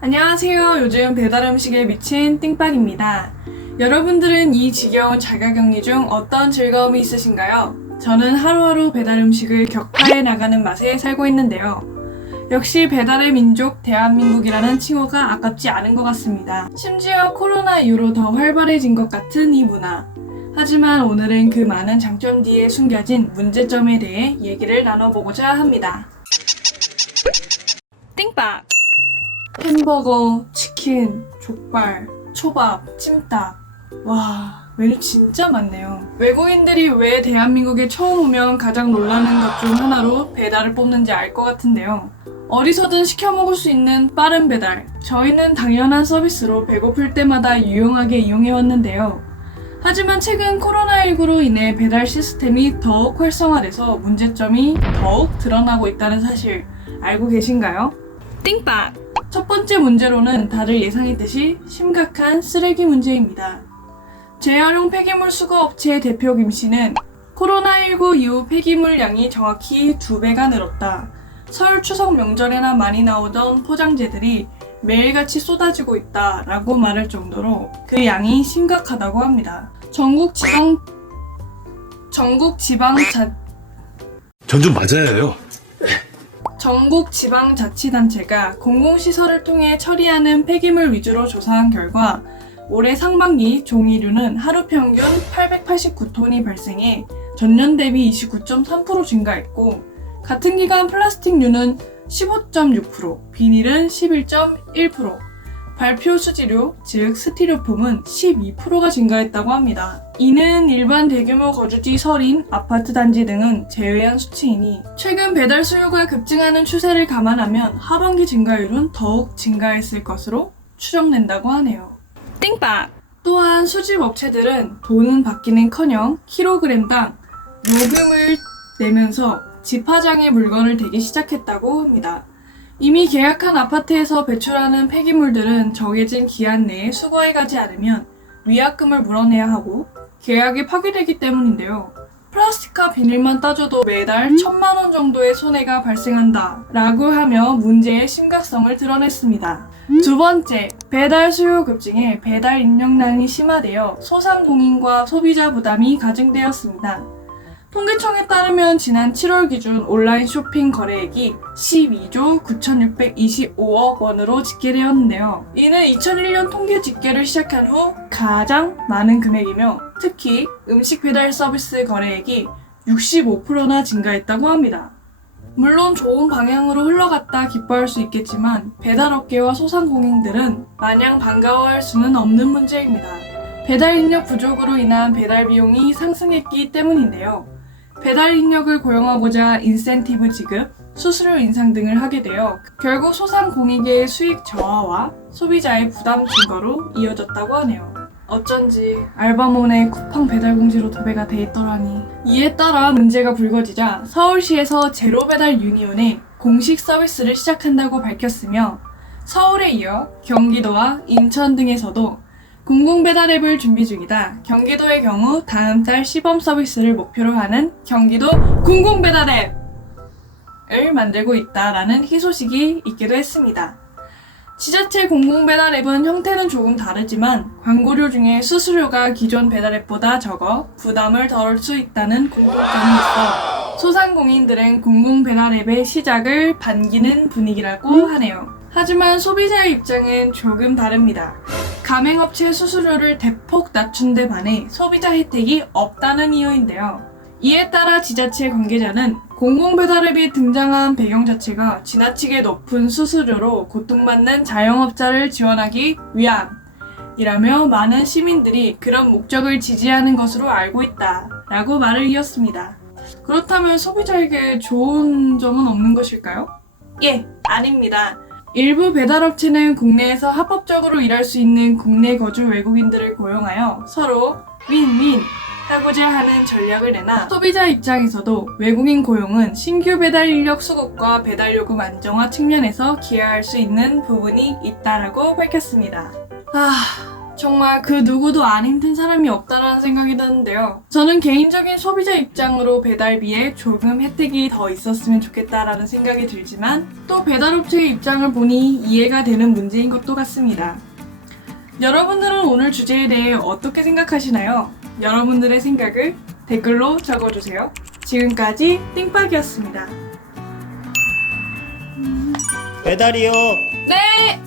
안녕하세요. 요즘 배달 음식에 미친 띵빵입니다. 여러분들은 이 지겨운 자가격리 중 어떤 즐거움이 있으신가요? 저는 하루하루 배달 음식을 격파해 나가는 맛에 살고 있는데요. 역시 배달의 민족 대한민국이라는 칭호가 아깝지 않은 것 같습니다. 심지어 코로나 이후로 더 활발해진 것 같은 이 문화. 하지만 오늘은 그 많은 장점 뒤에 숨겨진 문제점에 대해 얘기를 나눠보고자 합니다. 띵빵! 햄버거, 치킨, 족발, 초밥, 찜닭. 와, 메뉴 진짜 많네요. 외국인들이 왜 대한민국에 처음 오면 가장 놀라는 것 중 하나로 배달을 뽑는지 알 것 같은데요. 어디서든 시켜 먹을 수 있는 빠른 배달. 저희는 당연한 서비스로 배고플 때마다 유용하게 이용해왔는데요. 하지만 최근 코로나19로 인해 배달 시스템이 더욱 활성화돼서 문제점이 더욱 드러나고 있다는 사실 알고 계신가요? 띵빵! 첫 번째 문제로는 다들 예상했듯이 심각한 쓰레기 문제입니다. 재활용 폐기물 수거업체 대표 김씨는 코로나19 이후 폐기물 양이 정확히 2배가 늘었다. 설 추석 명절에나 많이 나오던 포장재들이 매일같이 쏟아지고 있다 라고 말할 정도로 그 양이 심각하다고 합니다. 전국 지방자치단체가 공공시설을 통해 처리하는 폐기물 위주로 조사한 결과 올해 상반기 종이류는 하루 평균 889톤이 발생해 전년 대비 29.3% 증가했고 같은 기간 플라스틱류는 15.6%, 비닐은 11.1%, 발표 수지류, 즉 스티로폼은 12%가 증가했다고 합니다. 이는 일반 대규모 거주지 설인, 아파트 단지 등은 제외한 수치이니 최근 배달 수요가 급증하는 추세를 감안하면 하반기 증가율은 더욱 증가했을 것으로 추정된다고 하네요. 띵빵! 또한 수집 업체들은 돈은 받기는커녕 킬로그램당 요금을 내면서 집화장에 물건을 대기 시작했다고 합니다. 이미 계약한 아파트에서 배출하는 폐기물들은 정해진 기한 내에 수거해가지 않으면 위약금을 물어내야 하고 계약이 파기되기 때문인데요. 플라스틱과 비닐만 따져도 매달 1,000만 원 정도의 손해가 발생한다 라고 하며 문제의 심각성을 드러냈습니다. 두 번째, 배달 수요 급증에 배달 인력난이 심화되어 소상공인과 소비자 부담이 가중되었습니다. 통계청에 따르면 지난 7월 기준 온라인 쇼핑 거래액이 12조 9,625억 원으로 집계되었는데요. 이는 2001년 통계 집계를 시작한 후 가장 많은 금액이며 특히 음식 배달 서비스 거래액이 65%나 증가했다고 합니다. 물론 좋은 방향으로 흘러갔다 기뻐할 수 있겠지만 배달업계와 소상공인들은 마냥 반가워할 수는 없는 문제입니다. 배달 인력 부족으로 인한 배달 비용이 상승했기 때문인데요. 배달 인력을 고용하고자 인센티브 지급, 수수료 인상 등을 하게 되어 결국 소상공인계의 수익 저하와 소비자의 부담 증가로 이어졌다고 하네요. 어쩐지 알바몬의 쿠팡 배달 공지로 도배가 돼 있더라니. 이에 따라 문제가 불거지자 서울시에서 제로배달 유니온에 공식 서비스를 시작한다고 밝혔으며 서울에 이어 경기도와 인천 등에서도 공공배달 앱을 준비 중이다. 경기도의 경우 다음 달 시범 서비스를 목표로 하는 경기도 공공배달 앱을 만들고 있다라는 희소식이 있기도 했습니다. 지자체 공공배달 앱은 형태는 조금 다르지만 광고료 중에 수수료가 기존 배달 앱보다 적어 부담을 덜 수 있다는 공통점이 있어 소상공인들은 공공배달 앱의 시작을 반기는 분위기라고 하네요. 하지만 소비자의 입장은 조금 다릅니다. 가맹업체 수수료를 대폭 낮춘 데 반해 소비자 혜택이 없다는 이유인데요. 이에 따라 지자체 관계자는 공공배달앱이 등장한 배경 자체가 지나치게 높은 수수료로 고통받는 자영업자를 지원하기 위함이라며 많은 시민들이 그런 목적을 지지하는 것으로 알고 있다 라고 말을 이었습니다. 그렇다면 소비자에게 좋은 점은 없는 것일까요? 예, 아닙니다. 일부 배달업체는 국내에서 합법적으로 일할 수 있는 국내 거주 외국인들을 고용하여 서로 윈윈 하고자 하는 전략을 내나 소비자 입장에서도 외국인 고용은 신규 배달 인력 수급과 배달 요금 안정화 측면에서 기여할 수 있는 부분이 있다라고 밝혔습니다. 정말 그 누구도 안 힘든 사람이 없다라는 생각이 드는데요. 저는 개인적인 소비자 입장으로 배달비에 조금 혜택이 더 있었으면 좋겠다라는 생각이 들지만 또 배달업체의 입장을 보니 이해가 되는 문제인 것도 같습니다. 여러분들은 오늘 주제에 대해 어떻게 생각하시나요? 여러분들의 생각을 댓글로 적어주세요. 지금까지 띵박이었습니다. 배달이요. 네!